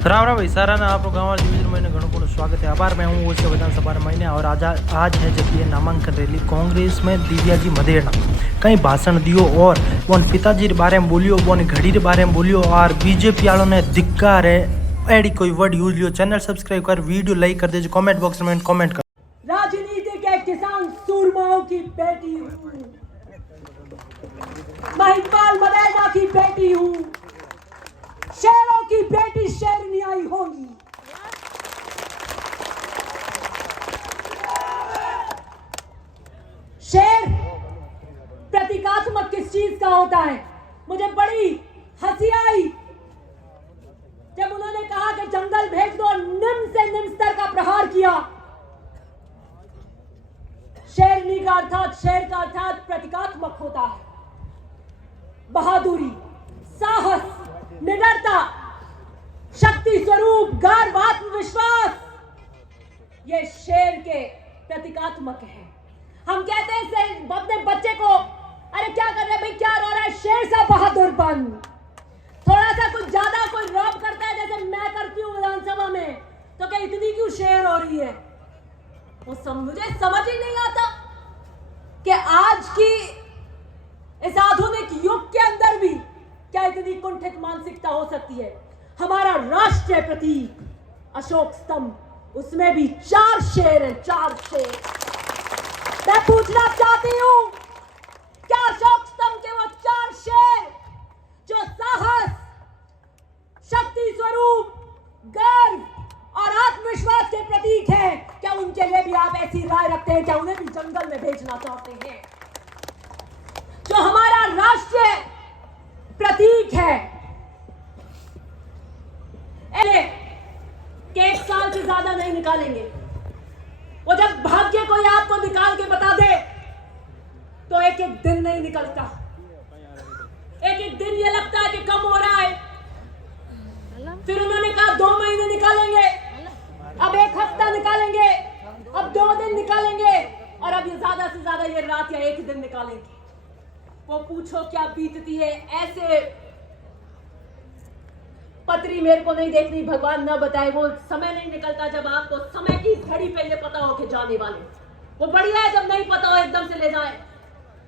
राम राम भाई सारा ना आप गाँव में घणों घणों स्वागत है। आभार मैं हूँ उसके विधानसभा महीने और आज है जब ये नामांकन रैली कांग्रेस में दिव्या जी मदेरना कहीं भाषण दियो और वन पिताजी के बारे में बोलियो वन घड़ी के बारे में बोलियो और बीजेपी वालों ने धिक्कार है एडी कोई वर्ड यूज लियो। चैनल सब्सक्राइब कर वीडियो लाइक कर दीजिए कमेंट बॉक्स में कमेंट कर। राजनीति के किसान सूरमाओं की बेटी हूँ, महिपाल मदेरना की बेटी हूँ, शेरों की बेटी शेरनी आई होगी। शेर प्रतीकात्मक किस चीज का होता है? मुझे बड़ी हंसी आई जब उन्होंने कहा कि जंगल भेज दो, निम्न से निम्न स्तर का प्रहार किया। शेरनी का अर्थात शेर का अर्थात प्रतीकात्मक होता है। बहादुरी, साहस, निडरता, शक्ति स्वरूप, गर्व, आत्मविश्वास, ये शेर के प्रतीकात्मक है। हम कहते हैं अपने बच्चे को, अरे क्या कर रहे भाई, क्या रो रहा है, शेर सा बहादुर बन। थोड़ा सा कुछ ज्यादा कोई रॉब करता है जैसे मैं करती हूँ विधानसभा में, तो क्या इतनी क्यों शेर हो रही है? वो मुझे समझ ही नहीं आता कि आज की इस आधुनिक युग के अंदर भी क्या इतनी कुंठित मानसिकता हो सकती है। हमारा राष्ट्रीय प्रतीक अशोक स्तंभ, उसमें भी 4 शेर हैं, 4 शेर। मैं पूछना चाहती हूं, क्या अशोक स्तंभ के वो 4 शेर जो साहस, शक्ति स्वरूप, गर्व और आत्मविश्वास के प्रतीक हैं, क्या उनके लिए भी आप ऐसी राय रखते हैं? क्या उन्हें भी जंगल में भेजना चाहते हैं? जो हमारा राष्ट्रीय प्रतीक है कि 1 साल से ज्यादा नहीं निकालेंगे। वो जब भाग्य कोई आपको निकाल के बता दे तो एक एक दिन नहीं निकलता, एक एक दिन ये लगता है कि कम हो रहा है। फिर उन्होंने कहा 2 महीने निकालेंगे, अब 1 हफ्ता निकालेंगे, अब 2 दिन निकालेंगे और अब ये ज्यादा से ज्यादा ये रात या 1 दिन निकालेंगे। वो पूछो क्या बीतती है। ऐसे पत्री मेरे को नहीं देखनी, भगवान न बताए। वो समय नहीं निकलता जब आपको समय की घड़ी पे ये पता हो कि जाने वाले। वो बढ़िया है जब नहीं पता हो एकदम से ले जाए,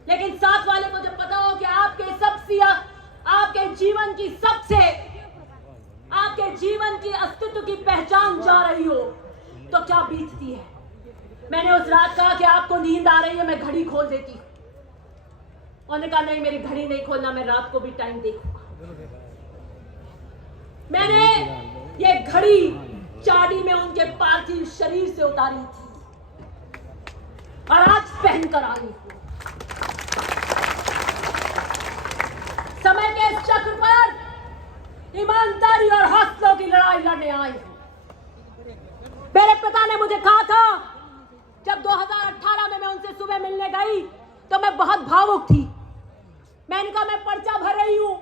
लेकिन साथ वाले को जब पता हो कि आपके जीवन की अस्तित्व की पहचान जा रही हो, तो क्या बीतती है। मैंने उस रात कहा कि आपको नींद आ रही है, मैं घड़ी खोल देती हूँ। उन्होंने कहा नहीं, मेरी घड़ी नहीं खोलना, मैं रात को भी टाइम देखूंगा। मैंréने ये घड़ी चाड़ी में उनके पार्थिव शरीर से उतारी थी और आज पहनकर आई हूं। समय के इस चक्र पर ईमानदारी और हौसलों की लड़ाई लड़ने आई हूं। मेरे पिता ने मुझे कहा था, जब 2018 में मैं उनसे सुबह मिलने गई तो मैं बहुत भावुक थी। मैंने कहा मैं पर्चा भर रही हूं,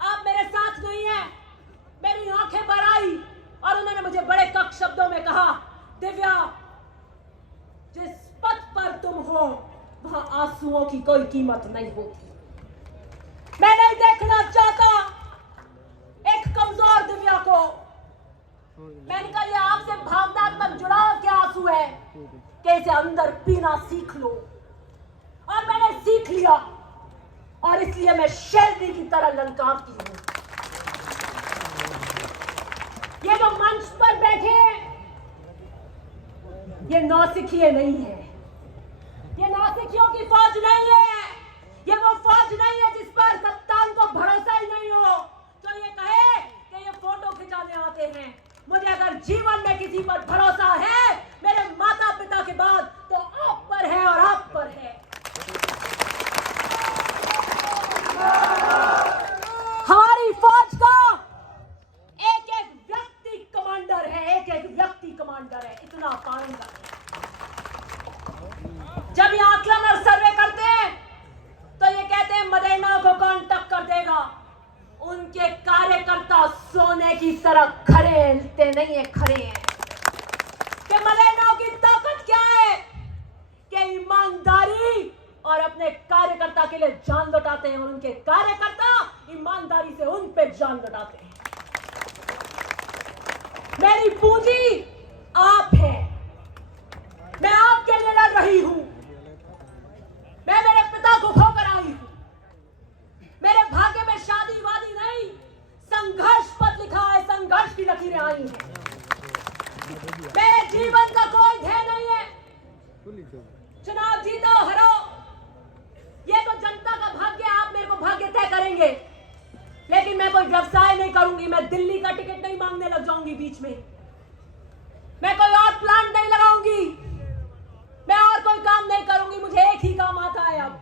आप मेरे साथ नहीं है। मेरी आंखें भर आई और उन्होंने मुझे बड़े कड़क शब्दों में कहा, दिव्या, जिस पथ पर तुम हो वहां आंसुओं की कोई कीमत नहीं होती। मैं नहीं देखना चाहता एक कमजोर दिव्या को। मैंने कहा ये आपसे भावनात्मक जुड़ाव के आंसू है कि इसे अंदर पीना सीख लो। और मैंने सीख लिया और इसलिए मैं शेरनी की तरह ललकारती हूं। ये जो मंच पर बैठे हैं, ये नौसिखिए नहीं है, ये नौसिखियों की फौज नहीं है। ये वो फौज नहीं है जिस पर कप्तान को भरोसा ही नहीं हो तो ये कहे कि ये फोटो खिंचाने आते हैं। मुझे अगर जीवन में किसी पर भरोसा है मेरे माता पिता के बाद, तो आप पर है और आप पर है। हमारी फौज का एक एक व्यक्ति कमांडर है, एक एक व्यक्ति कमांडर है, इतना पाएंगा। जब ये आकलन और सर्वे करते हैं तो ये कहते हैं मदेरना को कौन टक्कर देगा। उनके कार्यकर्ता सोने की तरह खड़े हिलते नहीं है, खड़े हैं। कि मदेरना की ताकत क्या है कि ईमानदारी और अपने कार्यकर्ता के लिए जान लौटाते हैं और उनके कार्यकर्ता ईमानदारी से उन पे जान लौटाते हैं। मेरी पूंजी आप है। मैं आपके लिए लड़ रही हूं। मैं मेरे पिता को खोकर आई हूं। मेरे भाग्य में शादी वादी नहीं, संघर्ष पद लिखा है, संघर्ष की लकीरें आई हैं। मेरे जीवन का कोई ध्येय नहीं है चुनाव जीतो हरो, ये तो जनता का भाग्य है। आप मेरे को भाग्य तय करेंगे, लेकिन मैं कोई व्यवसाय नहीं करूंगी। मैं दिल्ली का टिकट नहीं मांगने लग जाऊंगी बीच में। मैं कोई और प्लांट नहीं लगाऊंगी। मैं और कोई काम नहीं करूंगी। मुझे एक ही काम आता है अब,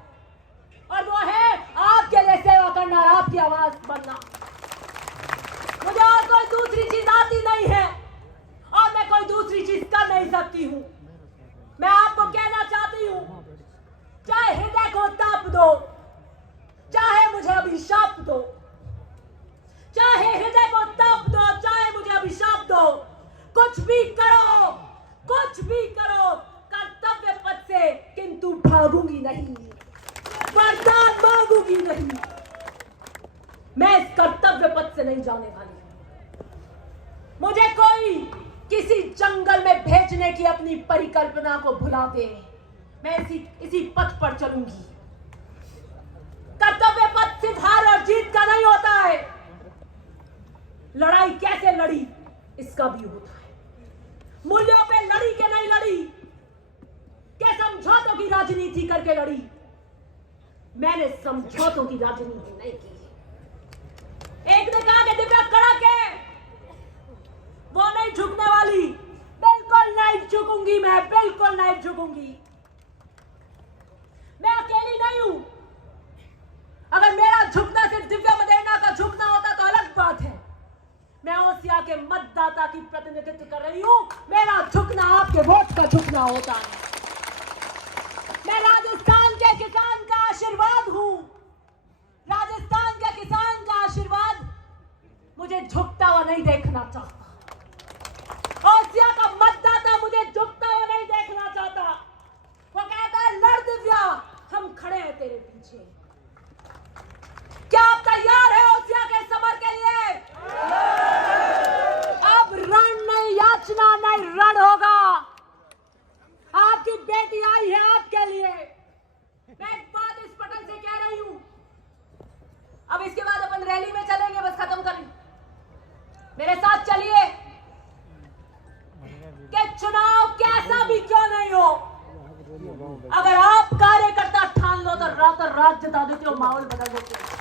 और वो है आपके लिए सेवा करना और आपकी आवाज बनना। मुझे और कोई दूसरी चीज आती नहीं है, और मैं कोई दूसरी चीज कर नहीं सकती हूं। मैं आपको कहना चाहती हूं, चाहे हृदय को ताप दो, चाहे मुझे अभिशाप दो, चाहे हृदय को ताप दो, चाहे मुझे अभिशाप दो, कुछ भी करो, कुछ भी करो, कर्तव्य पथ से किंतु भागूंगी नहीं, वरदान मांगूंगी नहीं। मैं इस कर्तव्य पथ से नहीं जाने वाली। मुझे कोई किसी जंगल में भेजने की अपनी परिकल्पना को भुला दे, मैं इसी पथ पर चलूंगी। कर्तव्य पथ सिर्फ हार और जीत का नहीं होता है, लड़ाई कैसे लड़ी इसका भी होता है। मूल्यों पे लड़ी के नहीं लड़ी, के समझौतों की राजनीति करके लड़ी। मैंने समझौतों की राजनीति नहीं की। एक ने कहा कि दिव्या कड़क है, वो नहीं झुकने वाली। बिल्कुल नहीं झुकूंगी, मैं बिल्कुल नहीं झुकूंगी। मैं अकेली नहीं हूं। अगर मेरा झुकना सिर्फ दिव्या मदेरणा का झुकना होता तो अलग बात है। मैं ओसिया के मतदाता की प्रतिनिधित्व कर रही हूं। मेरा झुकना आपके वोट का झुकना होता है। मैं राजस्थान के किसान का आशीर्वाद हूं। राजस्थान के किसान का आशीर्वाद मुझे झुकता हुआ नहीं देखना चाहता। ओसिया का मतदाता मुझे झुकता हुआ नहीं देखना चाहता। वो कहता है लड़ दिव्या, हम खड़े हैं तेरे पीछे। क्या आप तैयार है ओसिया के समर के लिए? अब रण नहीं, याचना नहीं, रण होगा। आपकी बेटी आई है आपके लिए। मैं एक बात इस पटल से कह रही हूं, अब इसके बाद अपन रैली में चलेंगे, बस खत्म करें। मेरे साथ चलिए कि चुनाव कैसा भी क्यों नहीं हो, अगर आप कार्यकर्ता ठान लो तो रात जिता देते हो, माहौल बदल देते हो।